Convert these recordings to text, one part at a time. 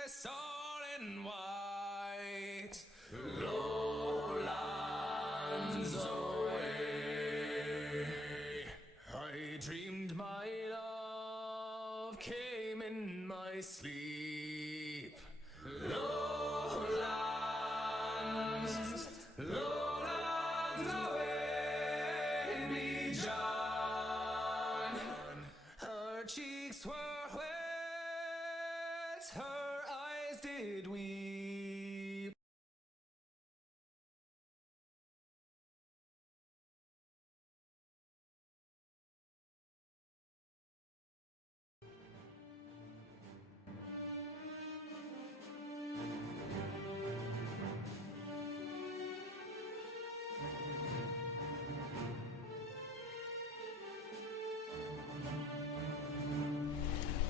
dress all in white. Lowlands away. I dreamed my love came in my sleep. Lowlands, lowlands away, me John. Her cheeks were wet, her eyes did weep.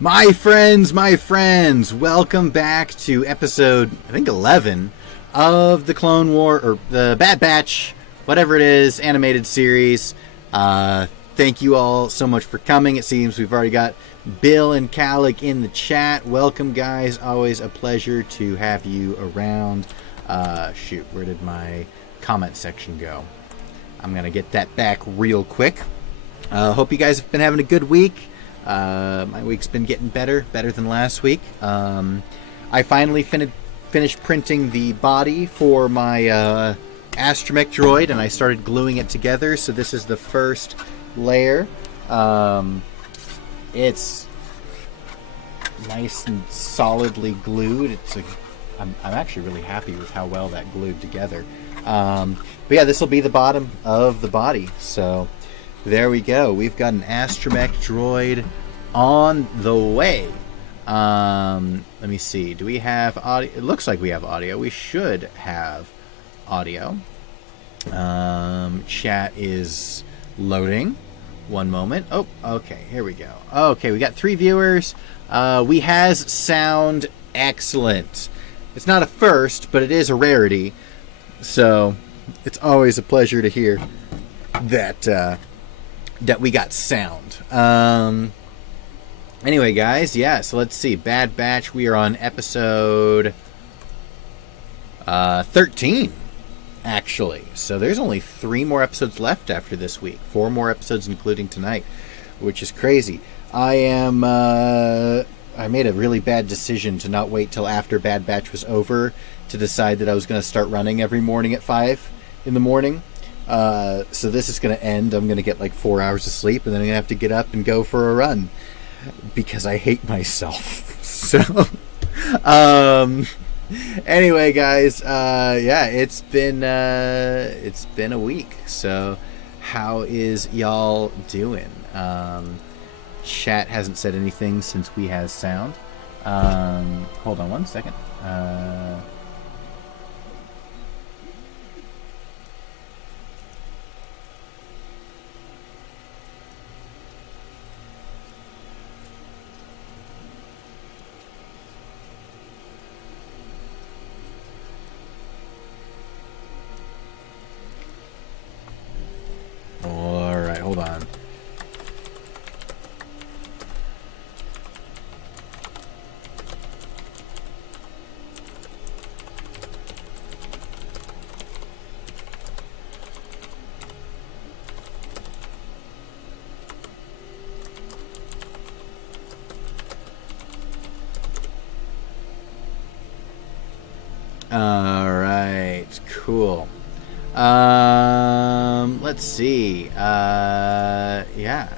My friends, welcome back to episode, I think 11, of the Clone War, or the Bad Batch, whatever it is, animated series. Thank you all so much for coming. It seems we've already got Bill and Calic in the chat. Welcome, guys. Always a pleasure to have you around. Shoot, where did my comment section go? I'm going to get that back real quick. Hope you guys have been having a good week. My week's been getting better than last week. I finally finished printing the body for my astromech droid, and I started gluing it together. So this is the first layer. It's nice and solidly glued. I'm actually really happy with how well that glued together. But yeah, this will be the bottom of the body. So there we go. We've got an astromech droid on the way. Let me see. Do we have audio? It looks like we have audio. We should have audio. Chat is loading. One moment. Oh, okay. Here we go. Okay, we got 3 viewers. We has sound excellent. It's not a first, but it is a rarity. So it's always a pleasure to hear that we got sound. Anyway, guys, yeah, so let's see. Bad Batch, we are on episode 13, actually. So there's only 3 more episodes left after this week. 4 more episodes, including tonight, which is crazy. I made a really bad decision to not wait till after Bad Batch was over to decide that I was going to start running every morning at 5 in the morning. So this is going to end. I'm going to get like 4 hours of sleep, and then I'm going to have to get up and go for a run because I hate myself. So, anyway, guys, yeah, it's been a week. So, how is y'all doing? Chat hasn't said anything since we has sound. Hold on one second. Alright, hold on. Alright, cool. Let's see. Yeah.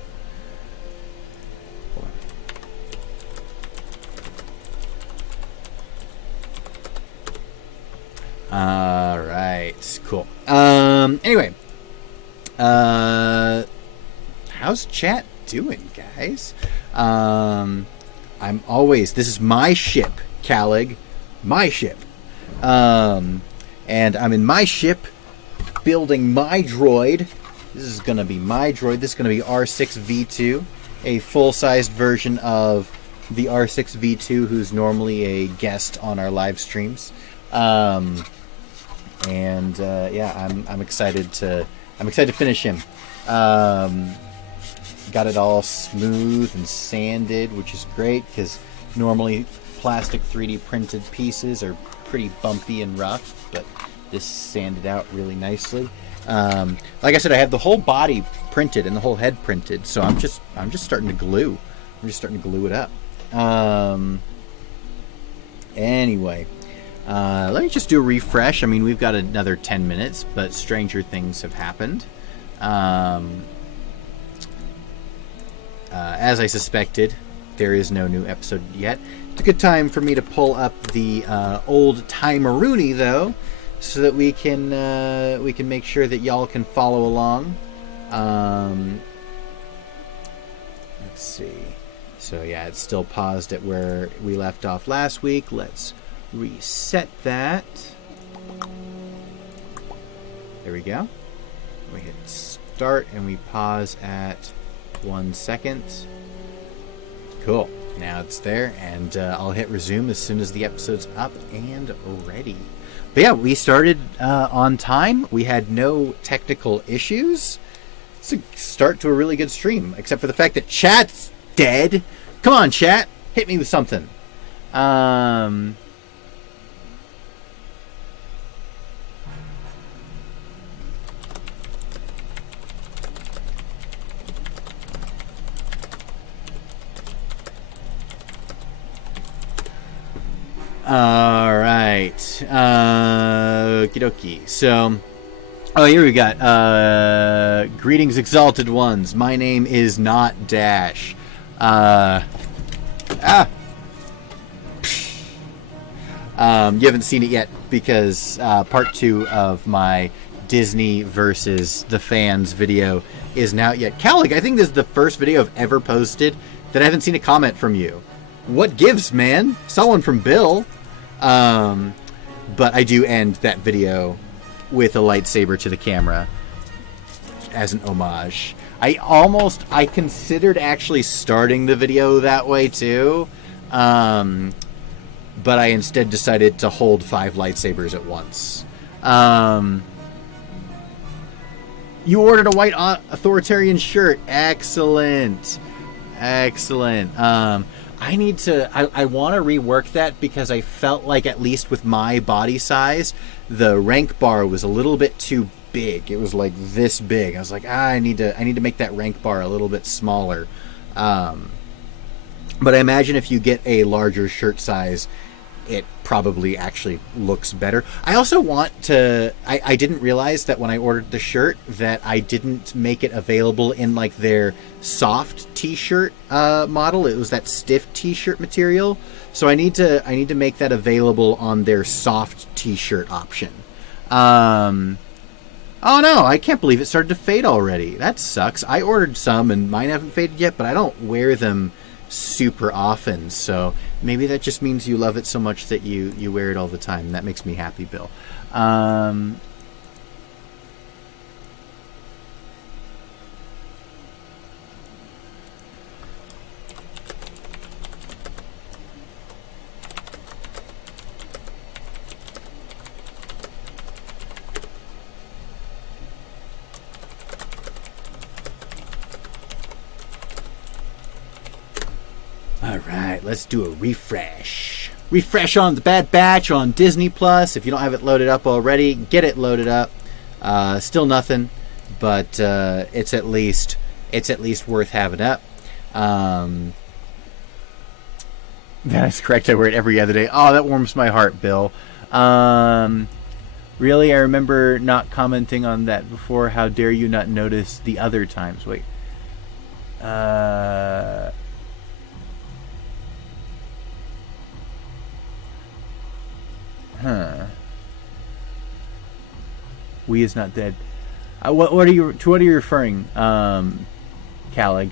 Alright, cool. Anyway. How's chat doing, guys? This is my ship, Calig. My ship. And I'm in my ship building my droid. This is going to be my droid. This is going to be R6V2, a full-sized version of the R6V2, who's normally a guest on our live streams. Yeah, I'm excited to finish him. Got it all smooth and sanded, which is great because normally plastic 3D printed pieces are pretty bumpy and rough, but this sanded out really nicely. Like I said, I have the whole body printed and the whole head printed, so I'm just starting to glue. I'm just starting to glue it up. Anyway, let me just do a refresh. I mean, we've got another 10 minutes, but stranger things have happened. As I suspected, there is no new episode yet. It's a good time for me to pull up the old Timerooney, though, so that we can make sure that y'all can follow along. Let's see. So yeah, it's still paused at where we left off last week. Let's reset that. There we go. We hit start and we pause at 1 second. Cool. Now it's there, and I'll hit resume as soon as the episode's up and ready. But yeah, we started on time. We had no technical issues. It's a start to a really good stream, except for the fact that chat's dead. Come on, chat. Hit me with something. All right. Okie dokie. So, oh, here we got, greetings, exalted ones. My name is not Dash. You haven't seen it yet because, part 2 of my Disney versus the fans video isn't out yet. Calig, I think this is the first video I've ever posted that I haven't seen a comment from you. What gives, man? Saw one from Bill. But I do end that video with a lightsaber to the camera as an homage. I considered actually starting the video that way too. But I instead decided to hold 5 lightsabers at once. You ordered a white authoritarian shirt. Excellent. Excellent. I need to, I want to rework that because I felt like, at least with my body size, the rank bar was a little bit too big. It was like this big. I was like, I need to make that rank bar a little bit smaller. But I imagine if you get a larger shirt size, it probably actually looks better. I also want to, I didn't realize that when I ordered the shirt that I didn't make it available in like their soft t-shirt model. It was that stiff t-shirt material. So I need to make that available on their soft t-shirt option. Oh no, I can't believe it started to fade already. That sucks. I ordered some and mine haven't faded yet, but I don't wear them super often, so maybe that just means you love it so much that you wear it all the time. That makes me happy, Bill. Alright, let's do a refresh. Refresh on the Bad Batch on Disney Plus. If you don't have it loaded up already, get it loaded up. Still nothing, but it's at least worth having up. That is correct. I wear it every other day. Oh, that warms my heart, Bill. Really, I remember not commenting on that before. How dare you not notice the other times? Wait. We is not dead. What are you referring, Calig?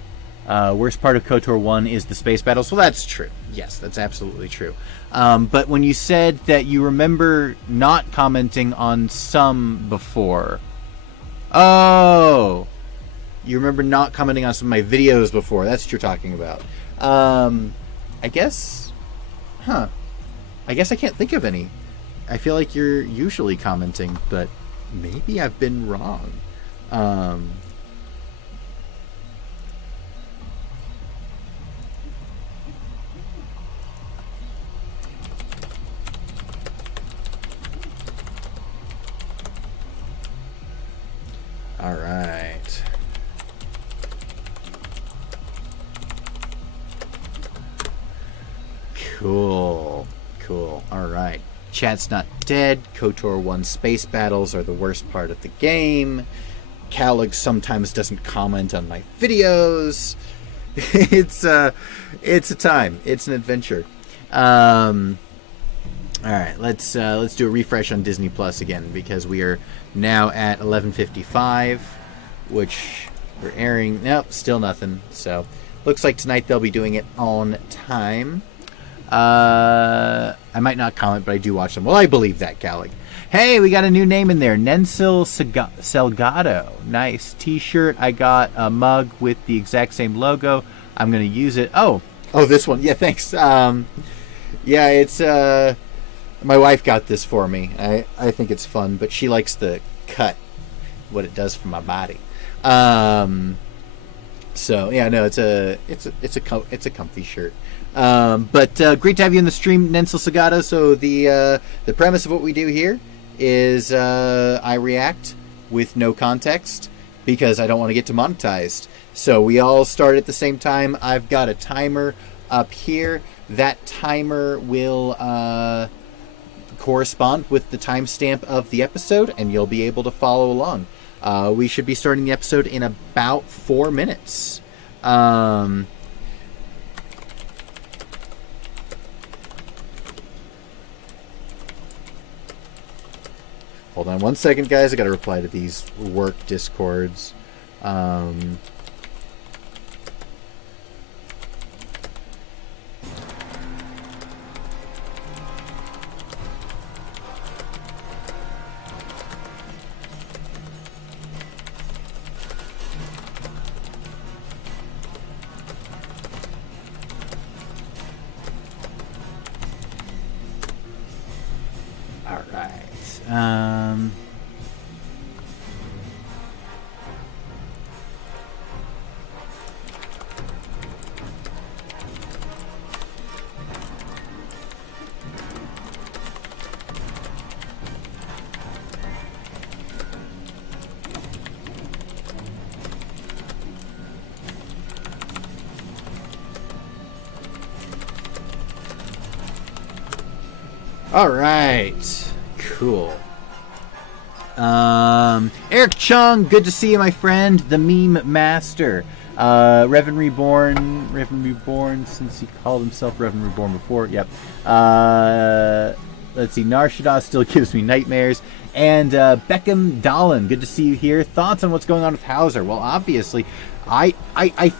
Worst part of KOTOR 1 is the space battles. Well, that's true. Yes, that's absolutely true. But when you said that you remember not commenting on some before, oh, you remember not commenting on some of my videos before. That's what you're talking about. I guess, I guess I can't think of any. I feel like you're usually commenting, but maybe I've been wrong. All right. Cool. Cool. All right. Chat's not dead. KOTOR 1 space battles are the worst part of the game. Calig sometimes doesn't comment on my videos. It's a time. It's an adventure. All right, let's do a refresh on Disney Plus again, because we are now at 11:55, which we're airing. Nope, still nothing. So looks like tonight they'll be doing it on time. I might not comment, but I do watch them. Well, I believe that, Calig. Hey, we got a new name in there. Nensil Salgado. Nice t-shirt. I got a mug with the exact same logo. I'm going to use it. Oh, this one. Yeah, thanks. Yeah, it's... my wife got this for me. I think it's fun, but she likes the cut, what it does for my body. So yeah, no, it's a comfy shirt. But great to have you in the stream, Nensil Sagata. So the premise of what we do here is I react with no context because I don't want to get demonetized. So we all start at the same time. I've got a timer up here. That timer will correspond with the timestamp of the episode, and you'll be able to follow along. We should be starting the episode in about 4 minutes. Hold on one second, guys. I got to reply to these work discords. All right. All right. Cool. Eric Chung, good to see you, my friend. The meme master. Revan Reborn, since he called himself Revan Reborn before. Yep. Let's see. Narshada still gives me nightmares. And Beckham Dolan, good to see you here. Thoughts on what's going on with Hauser? Well, obviously, I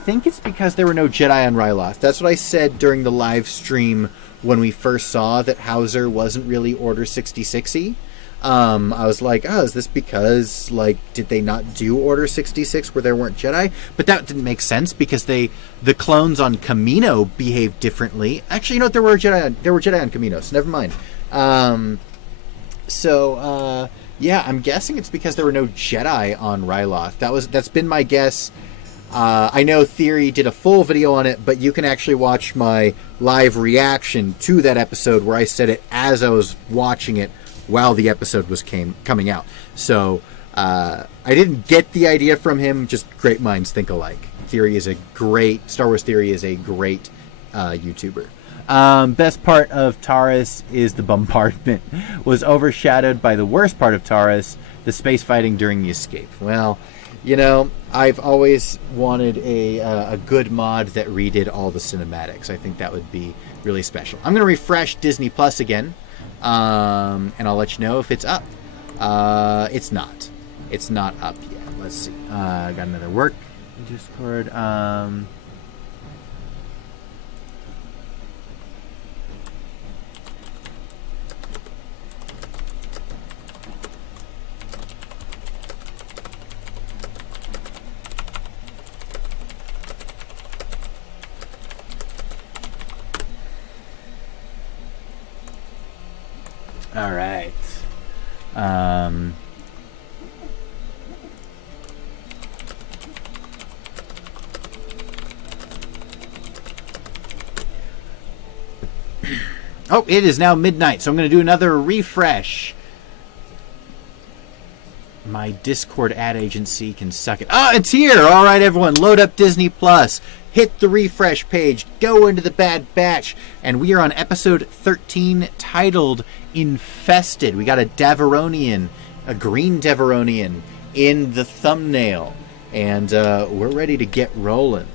think it's because there were no Jedi on Ryloth. That's what I said during the live stream when we first saw that Hauser wasn't really Order 66-y. I was like, oh, is this because, like, did they not do Order 66 where there weren't Jedi? But that didn't make sense because the clones on Kamino behaved differently. Actually, you know what? There were Jedi on Kamino, so never mind. Yeah, I'm guessing it's because there were no Jedi on Ryloth. That's been my guess. I know Theory did a full video on it, but you can actually watch my live reaction to that episode where I said it as I was watching it while the episode was coming out. So I didn't get the idea from him, just great minds think alike. Star Wars Theory is a great YouTuber. Best part of Taurus is the bombardment was overshadowed by the worst part of Taurus, the space fighting during the escape. Well, you know, I've always wanted a good mod that redid all the cinematics. I think that would be really special. I'm going to refresh Disney Plus again, and I'll let you know if it's up. It's not. It's not up yet. Let's see. I got another work Discord. All right. Oh, it is now midnight, so I'm going to do another refresh. my Discord ad agency can suck it. Oh, it's here! All right, everyone, load up Disney Plus. Hit the refresh page. Go into the Bad Batch. And we are on episode 13 titled Infested. We got a Deveronian, a green Deveronian in the thumbnail. And we're ready to get rolling.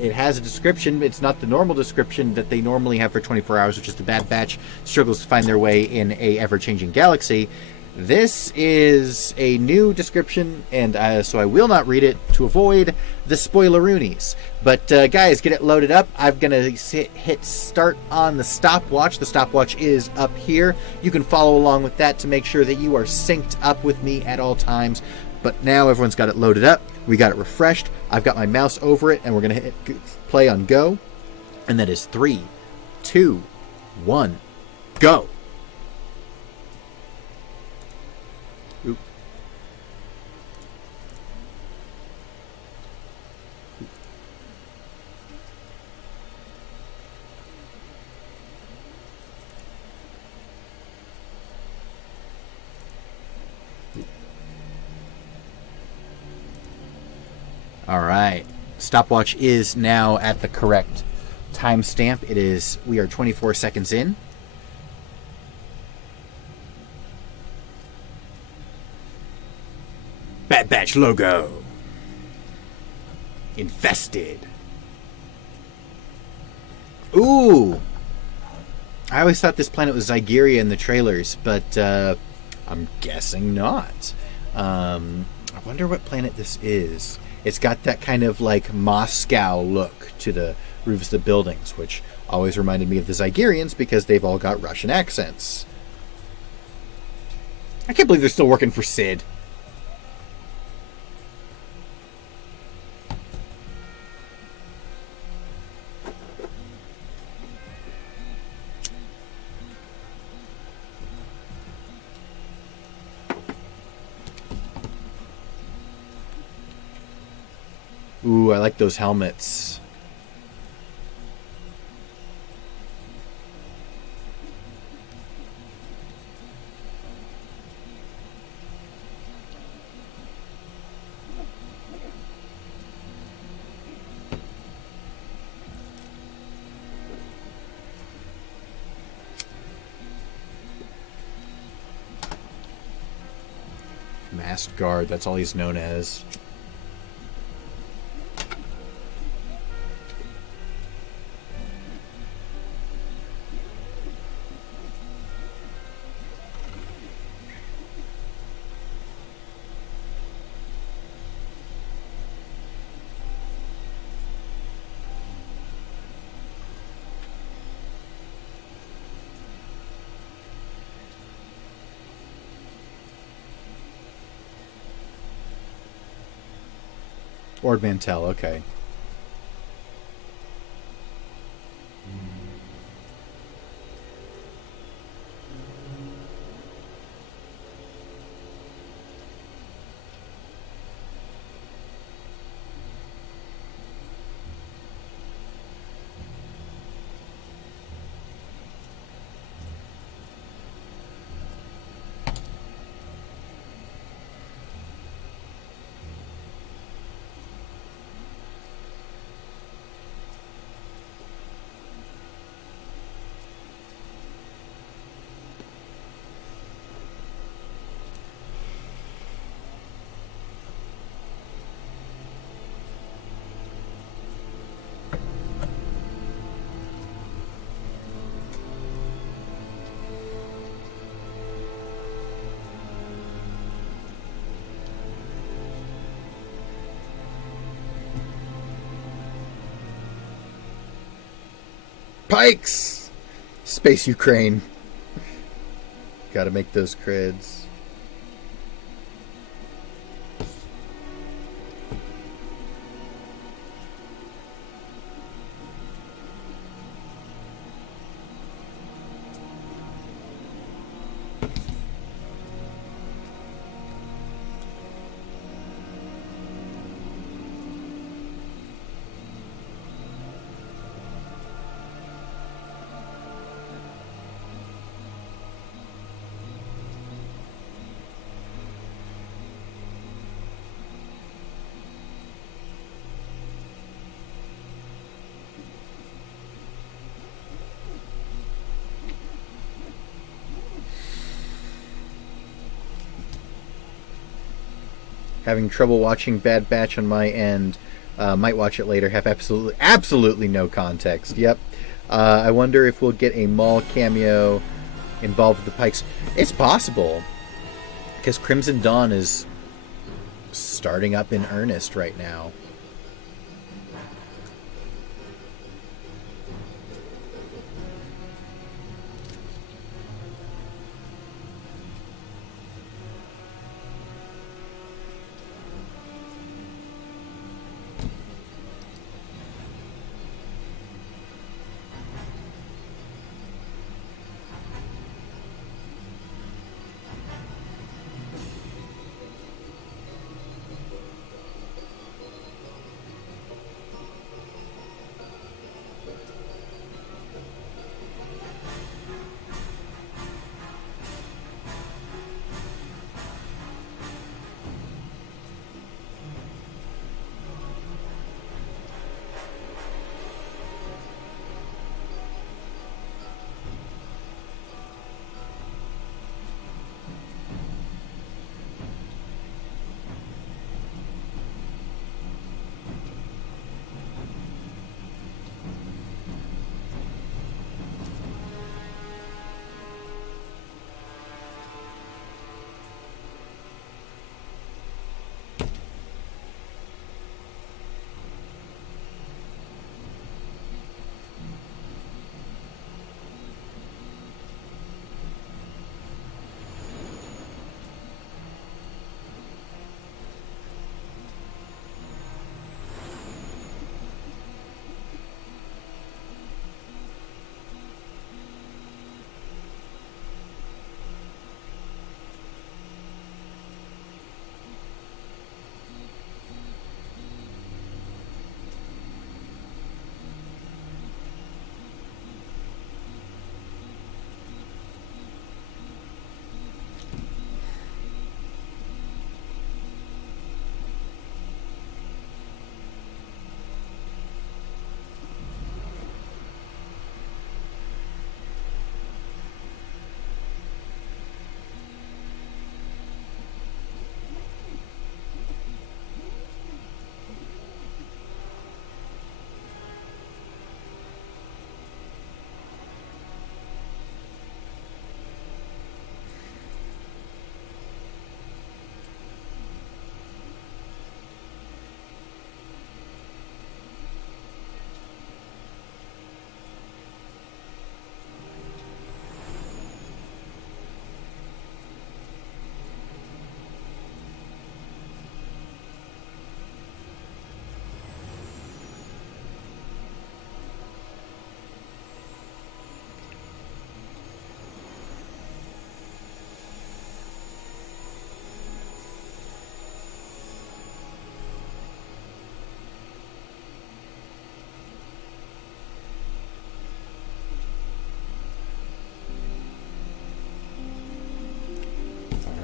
It has a description. It's not the normal description that they normally have for 24 hours, which is the Bad Batch struggles to find their way in a ever-changing galaxy. This is a new description, and so I will not read it to avoid the spoileroonies. But guys, get it loaded up. I'm going to hit start on the stopwatch. The stopwatch is up here. You can follow along with that to make sure that you are synced up with me at all times. But now everyone's got it loaded up. We got it refreshed. I've got my mouse over it, and we're going to hit play on go. And that is 3, 2, 1, go. Oop. All right. Stopwatch is now at the correct timestamp. We are 24 seconds in. Bad Batch logo. Infested. Ooh. I always thought this planet was Zygeria in the trailers, but I'm guessing not. I wonder what planet this is. It's got that kind of like Moscow look to the roofs of the buildings, which always reminded me of the Zygerians because they've all got Russian accents. I can't believe they're still working for Sid. Ooh, I like those helmets. Masked guard, that's all he's known as. Ord Mantell, okay. Pikes! Space Ukraine. Gotta make those creds. Having trouble watching Bad Batch on my end. Might watch it later. Have absolutely no context. Yep. I wonder if we'll get a Maul cameo involved with the Pikes. It's possible, because Crimson Dawn is starting up in earnest right now.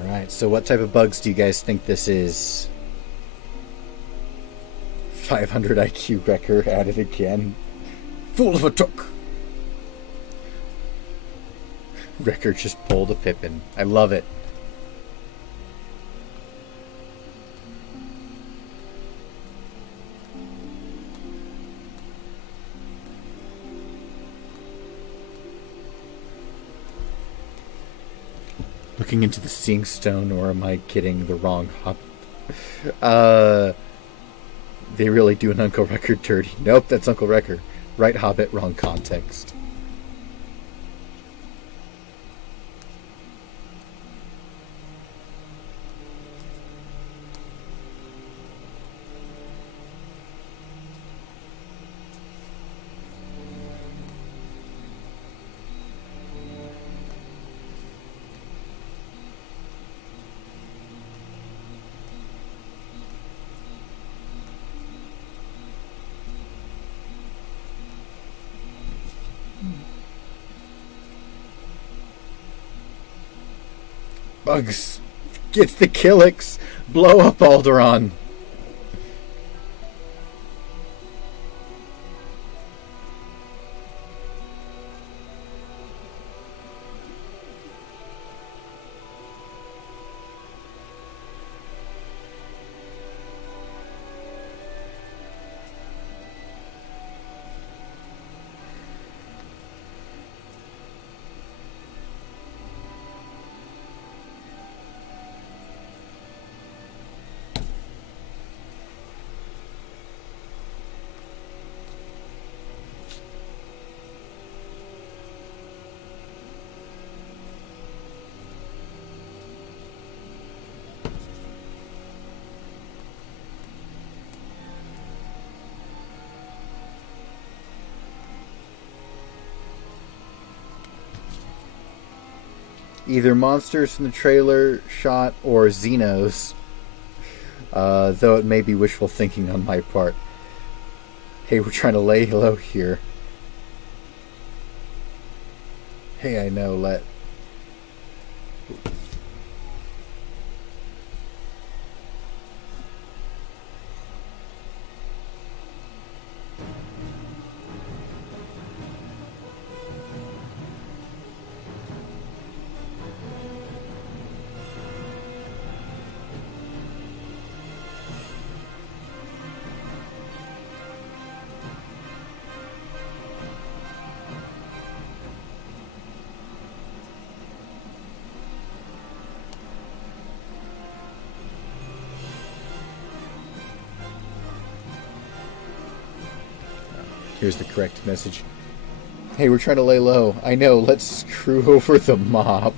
Alright, so what type of bugs do you guys think this is? 500 IQ Wrecker at it again. Fool of a took! Wrecker just pulled a Pippin. I love it. Looking into the Seeing Stone, or am I kidding? The wrong hop. They really do an Uncle Wrecker dirty. Nope, that's Uncle Wrecker. Right Hobbit, wrong context. Bugs, get the Killix, blow up Alderaan. Either monsters from the trailer shot or Xenos. Though it may be wishful thinking on my part. Hey, we're trying to lay low here. Hey, I know, let... Here's the correct message. Hey, we're trying to lay low. I know, let's screw over the mob.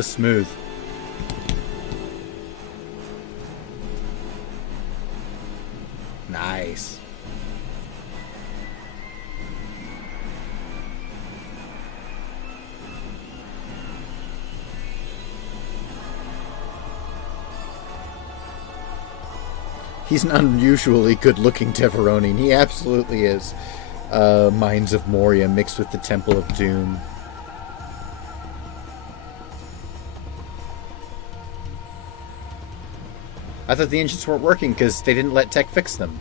Smooth. Nice. He's an unusually good-looking Deveronian. He absolutely is. Mines of Moria mixed with the Temple of Doom. I thought the engines weren't working because they didn't let Tech fix them.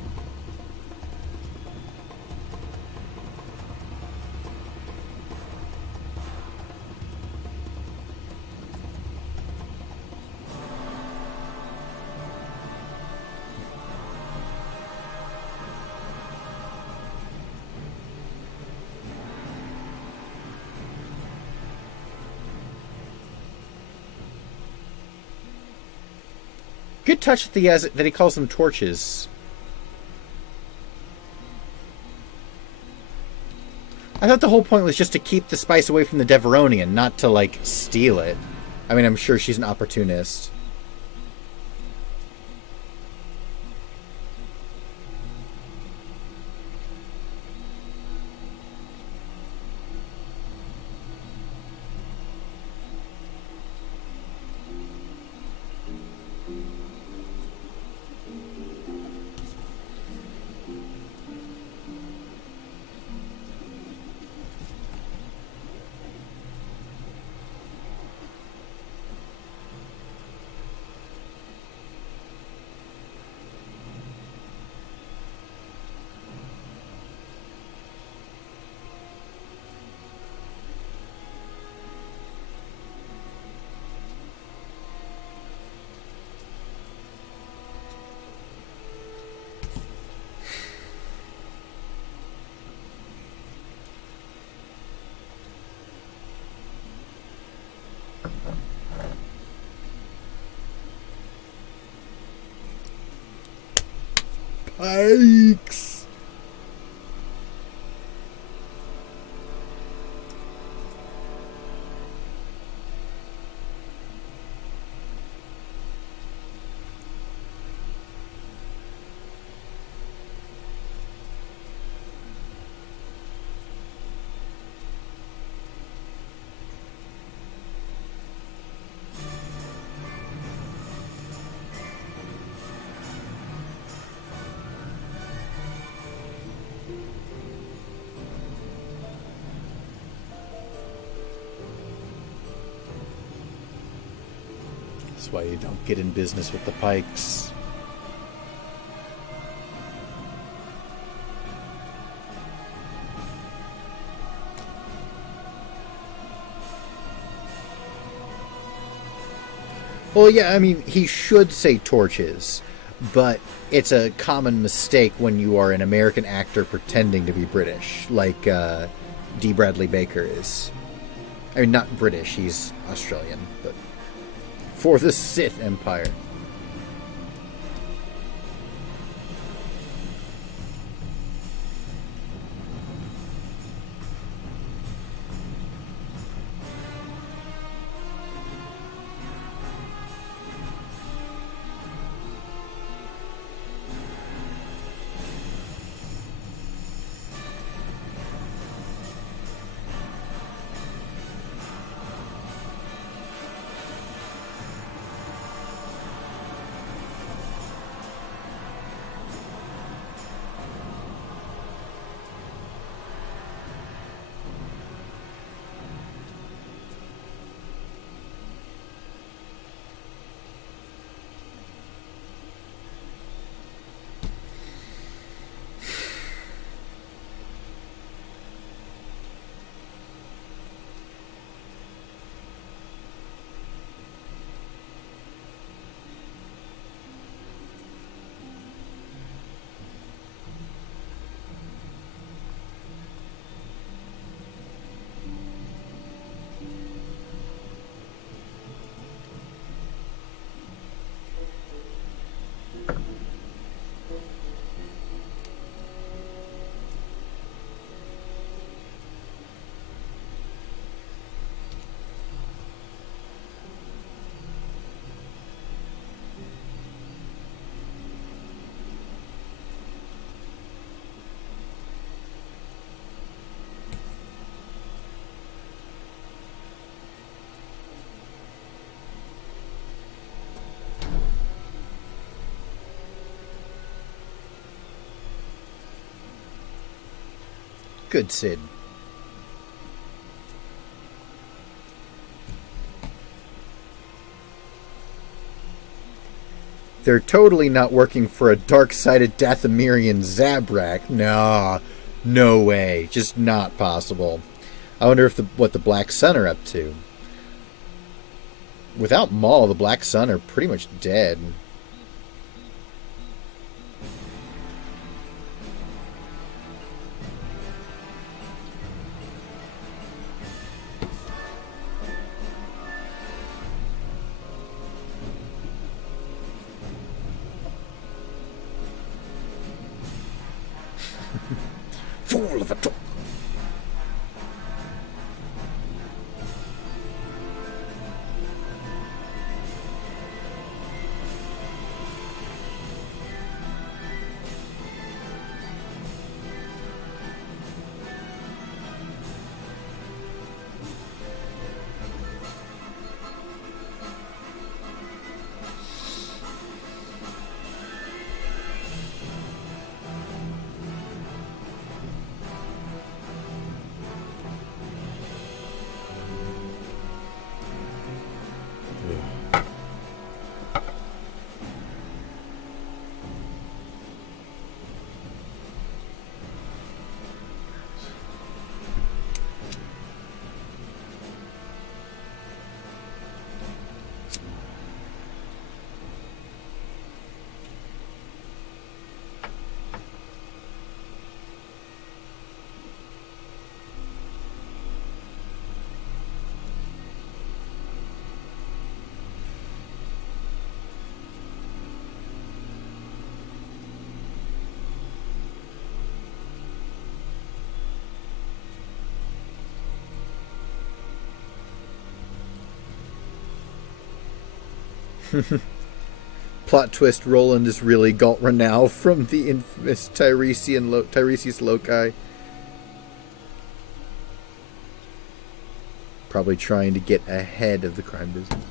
Good touch that he calls them torches. I thought the whole point was just to keep the spice away from the Deveronian, not to, like, steal it. I mean, I'm sure she's an opportunist. Yikes. That's why you don't get in business with the Pikes. Well, yeah, I mean, he should say torches, but it's a common mistake when you are an American actor pretending to be British, like D. Bradley Baker is. I mean, not British, he's Australian, but for the Sith Empire. Good, Sid. They're totally not working for a dark-sided Dathomirian Zabrak. Nah, no way. Just not possible. I wonder if what the Black Sun are up to. Without Maul, the Black Sun are pretty much dead. Fool of a talk. Plot twist, Roland is really Galt Renau from the infamous Tiresias Loci. Probably trying to get ahead of the crime business.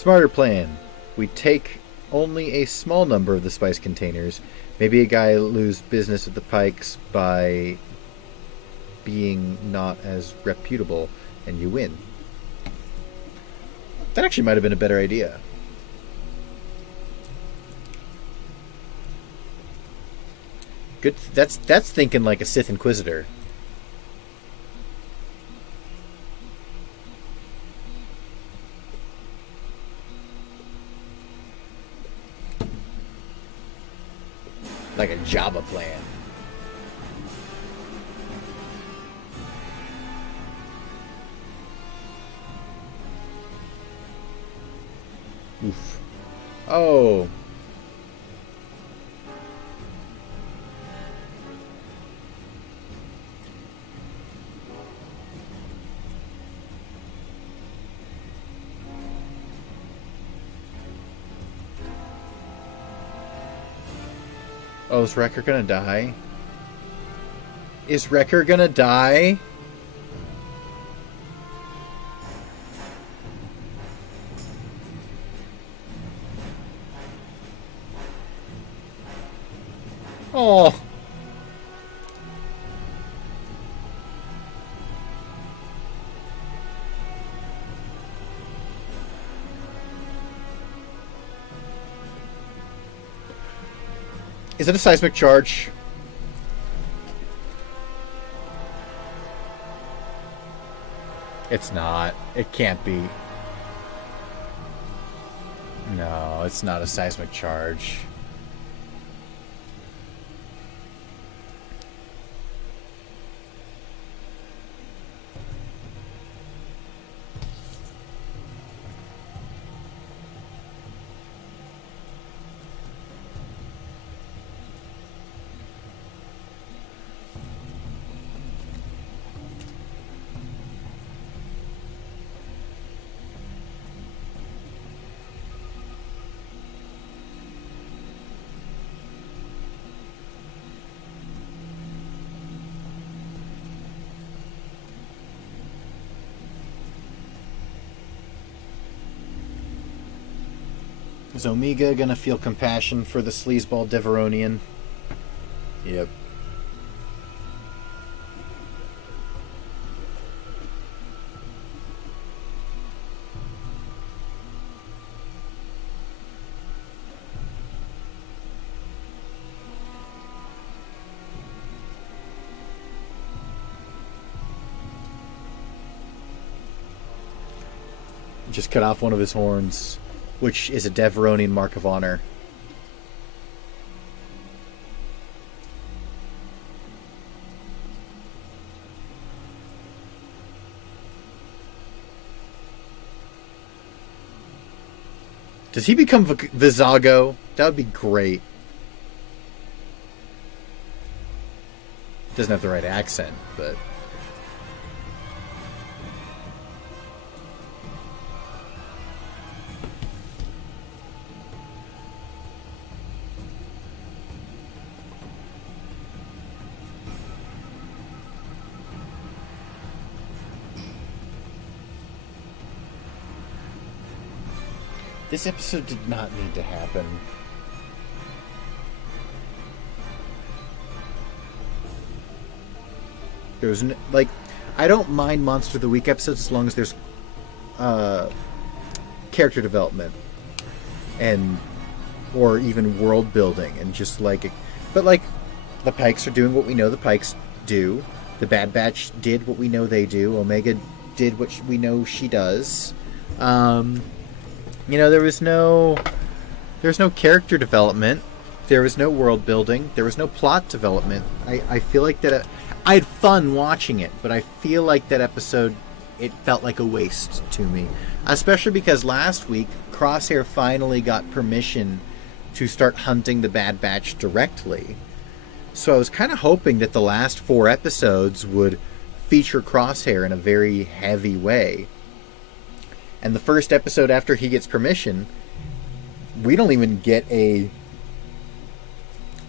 Smarter plan. We take only a small number of the spice containers. Maybe a guy lose business with the Pikes by being not as reputable, and you win. That actually might have been a better idea. Good. That's thinking like a Sith Inquisitor. Like a Jabba plan. Oof. Oh. Oh, is Wrecker gonna die? Is Wrecker gonna die? Oh. Is it a seismic charge? It's not. It can't be. No, it's not a seismic charge. Is Omega gonna feel compassion for the sleazeball Deveronian? Yep. Just cut off one of his horns, which is a Deveronian mark of honor. Does he become Vizago? That would be great. Doesn't have the right accent, but... This episode did not need to happen. There was like, I don't mind Monster of the Week episodes as long as there's character development and or even world building and just like, but like the Pikes are doing what we know the Pikes do. The Bad Batch did what we know they do. Omega did what we know she does. You know, there was no character development. There was no world building. There was no plot development. I feel like that... I had fun watching it, but I feel like that episode, it felt like a waste to me. Especially because last week, Crosshair finally got permission to start hunting the Bad Batch directly. So I was kind of hoping that the last 4 episodes would feature Crosshair in a very heavy way. And the first episode after he gets permission, we don't even get a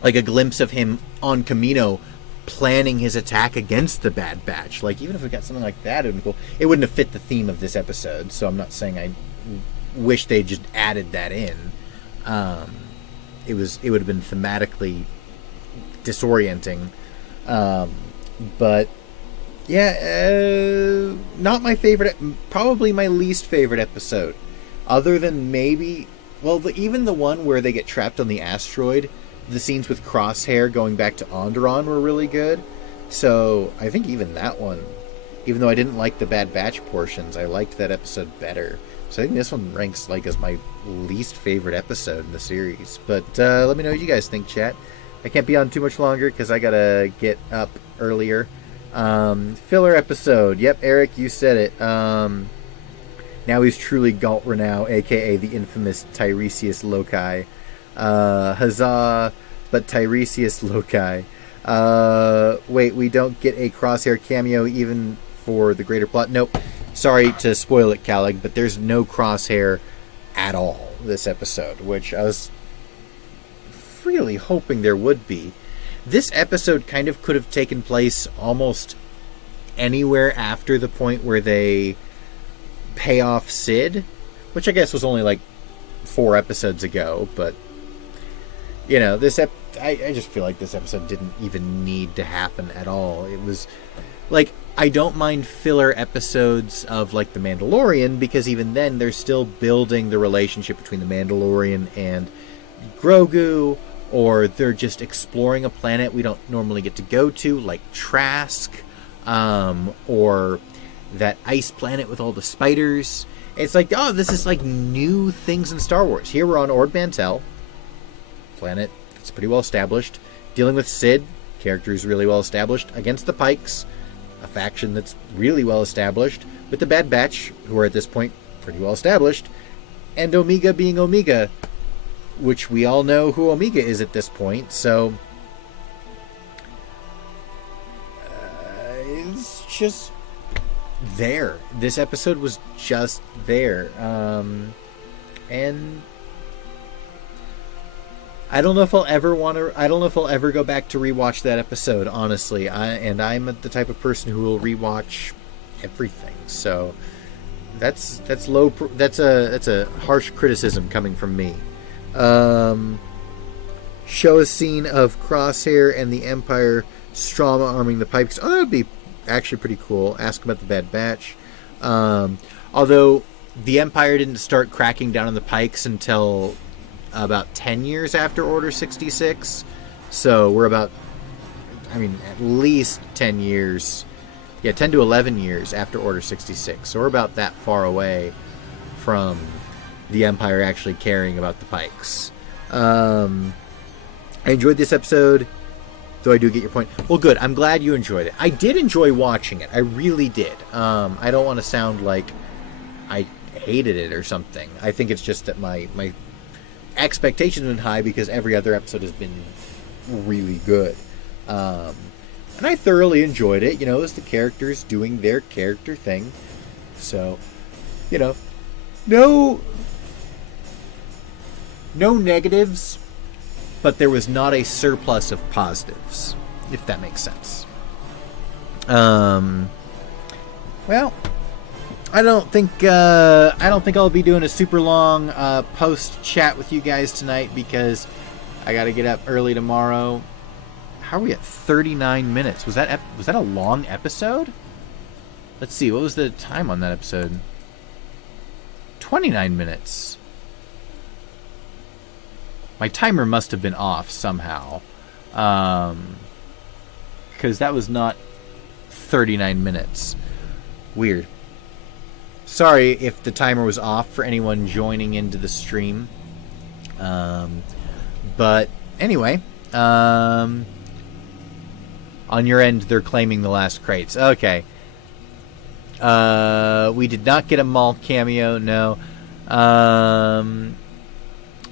glimpse of him on Kamino planning his attack against the Bad Batch. Like, even if we got something like that, it would be cool. It wouldn't have fit the theme of this episode, so I'm not saying I wish they just added that in. It would have been thematically disorienting. But yeah, not my favorite. Probably my least favorite episode, other than maybe even the one where they get trapped on the asteroid. The scenes with Crosshair going back to Onderon were really good. So I think even that one, even though I didn't like the Bad Batch portions, I liked that episode better. So I think this one ranks like as my least favorite episode in the series. But let me know what you guys think, chat. I can't be on too much longer because I gotta get up earlier. Filler episode. Yep, Eric, you said it. Now he's truly Galt Renow, aka the infamous Tiresias Loci. Huzzah, but Tiresias Loci. Wait, we don't get a Crosshair cameo even for the greater plot? Nope. Sorry to spoil it, Calig, but there's no Crosshair at all this episode, which I was really hoping there would be. This episode kind of could have taken place almost anywhere after the point where they pay off Sid, which I guess was only like 4 episodes ago, but you know, I just feel like this episode didn't even need to happen at all. It was like, I don't mind filler episodes of like The Mandalorian, because even then they're still building the relationship between the Mandalorian and Grogu, or they're just exploring a planet we don't normally get to go to, like Trask, or that ice planet with all the spiders. It's like, oh, this is like new things in Star Wars. Here we're on Ord Mantell, planet that's pretty well established, dealing with Sid, character who's really well established, against the Pikes, a faction that's really well established, with the Bad Batch, who are at this point pretty well established, and Omega being Omega, which we all know who Omega is at this point. So it's just there. This episode was just there, and I don't know if I'll ever go back to rewatch that episode, honestly. I'm the type of person who will rewatch everything. So that's a harsh criticism coming from me. Show a scene of Crosshair and the Empire Strama arming the Pikes. Oh, that would be actually pretty cool. Ask about the Bad Batch. Although the Empire didn't start cracking down on the Pikes until about 10 years after Order 66. So we're about, at least 10 years. Yeah, 10 to 11 years after Order 66. So we're about that far away from the Empire actually caring about the Pikes. I enjoyed this episode, though I do get your point. Well, good. I'm glad you enjoyed it. I did enjoy watching it. I really did. I don't want to sound like I hated it or something. I think it's just that my expectations have been high because every other episode has been really good. And I thoroughly enjoyed it. You know, it was the characters doing their character thing. So, you know, no negatives, but there was not a surplus of positives, if that makes sense. Well, I don't think I'll be doing a super long post chat with you guys tonight because I got to get up early tomorrow. How are we at 39 minutes? Was that a long episode? Let's see. What was the time on that episode? 29 minutes. My timer must have been off somehow, because that was not 39 minutes. Weird. Sorry if the timer was off for anyone joining into the stream. But anyway, on your end, they're claiming the last crates. Okay. We did not get a Maul cameo, no.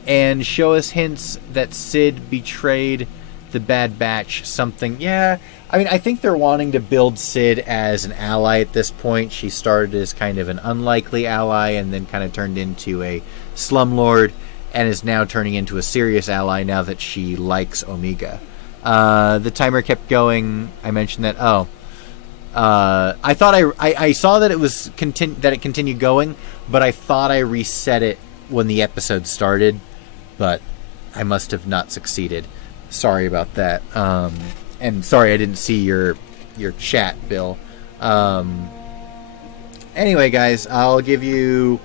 And show us hints that Sid betrayed the Bad Batch something. Yeah, I think they're wanting to build Sid as an ally at this point. She started as kind of an unlikely ally and then kind of turned into a slumlord and is now turning into a serious ally now that she likes Omega. The timer kept going. I mentioned that. I thought I saw that it was that it continued going, but I thought I reset it when the episode started, but I must have not succeeded. Sorry about that. And sorry I didn't see your chat, Bill. Anyway, guys, I'll give you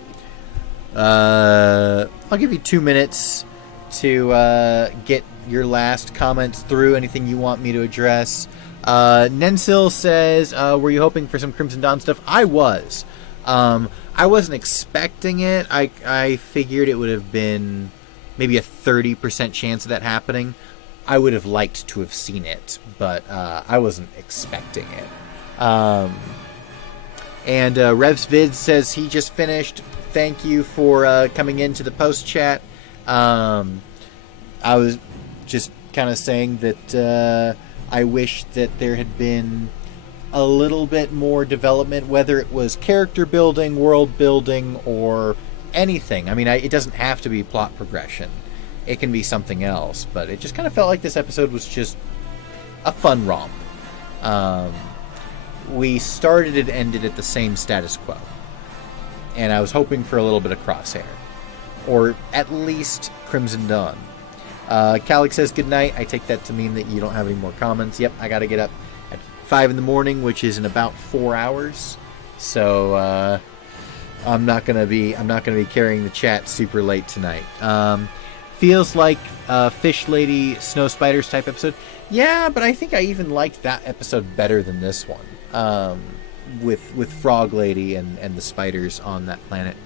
2 minutes to get your last comments through. Anything you want me to address. Nensil says, were you hoping for some Crimson Dawn stuff? I was. I wasn't expecting it. I figured it would have been maybe a 30% chance of that happening. I would have liked to have seen it, but I wasn't expecting it. And Revs Vid says he just finished. Thank you for coming into the post chat. I was just kind of saying that I wish that there had been a little bit more development, whether it was character building, world building, or anything. I mean, it doesn't have to be plot progression. It can be something else, but it just kind of felt like this episode was just a fun romp. We started and ended at the same status quo, and I was hoping for a little bit of Crosshair, or at least Crimson Dawn. Calic says good night. I take that to mean that you don't have any more comments. Yep, I gotta get up at 5 in the morning, which is in about 4 hours. So I'm not gonna be carrying the chat super late tonight. Feels like Fish Lady Snow Spiders type episode. Yeah, but I think I even liked that episode better than this one. With Frog Lady and the spiders on that planet.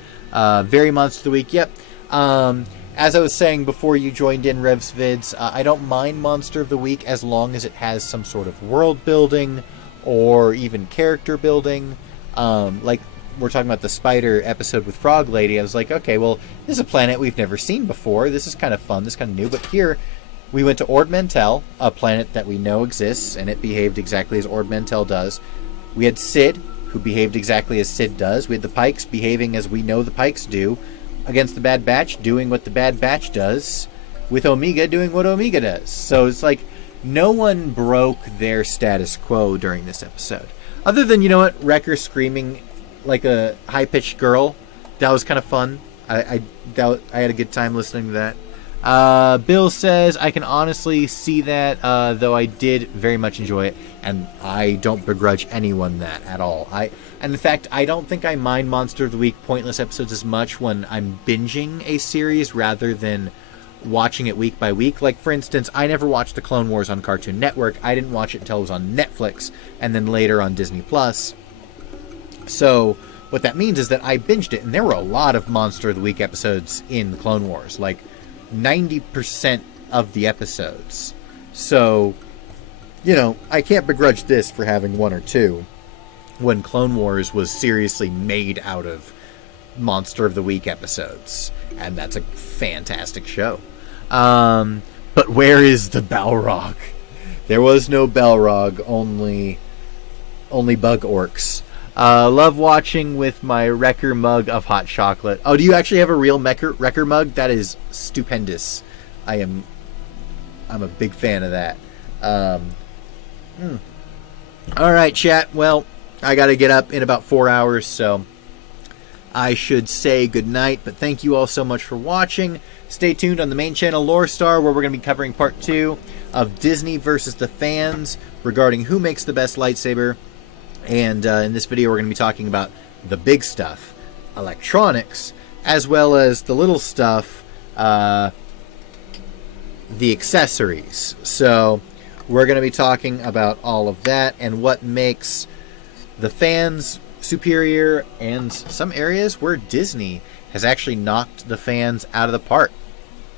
Very Monster of the Week. Yep. As I was saying before you joined in, Revs Vids, I don't mind Monster of the Week as long as it has some sort of world building or even character building. Like we're talking about the spider episode with Frog Lady. I was like, okay, well, this is a planet we've never seen before. This is kind of fun. This is kind of new. But here, we went to Ord Mantell, a planet that we know exists, and it behaved exactly as Ord Mantell does. We had Sid, who behaved exactly as Sid does. We had the Pikes behaving as we know the Pikes do, against the Bad Batch, doing what the Bad Batch does, with Omega doing what Omega does. So it's like, no one broke their status quo during this episode. Other than, you know what, Wrecker screaming like a high-pitched girl. That was kind of fun. I had a good time listening to that. Bill says, I can honestly see that, though I did very much enjoy it, and I don't begrudge anyone that at all. And in fact, I don't think I mind Monster of the Week pointless episodes as much when I'm binging a series rather than watching it week by week. Like, for instance, I never watched the Clone Wars on Cartoon Network. I didn't watch it until it was on Netflix, and then later on Disney+. So what that means is that I binged it, and there were a lot of Monster of the Week episodes in the Clone Wars. Like, 90% of the episodes. So, you know, I can't begrudge this for having one or two when Clone Wars was seriously made out of Monster of the Week episodes. And that's a fantastic show. But where is the Balrog? There was no Balrog, only bug orcs. Love watching with my Wrecker mug of hot chocolate. Oh, do you actually have a real Wrecker mug? That is stupendous. I'm a big fan of that. All right, chat. Well, I got to get up in about 4 hours, so I should say goodnight. But thank you all so much for watching. Stay tuned on the main channel, Lore Star, where we're going to be covering part 2 of Disney versus the fans regarding who makes the best lightsaber. And in this video, we're going to be talking about the big stuff, electronics, as well as the little stuff, the accessories. So we're going to be talking about all of that and what makes the fans superior, and some areas where Disney has actually knocked the fans out of the park.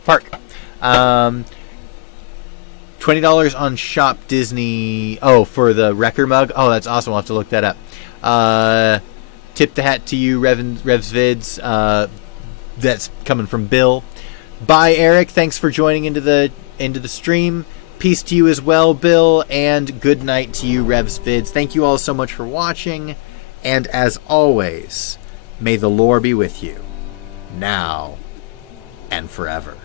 $20 on Shop Disney. Oh, for the Wrecker mug. Oh, that's awesome. We'll have to look that up. Tip the hat to you, Revs Vids. That's coming from Bill. Bye, Eric. Thanks for joining into the stream. Peace to you as well, Bill, and good night to you, Revs Vids. Thank you all so much for watching, and as always, may the lore be with you, now and forever.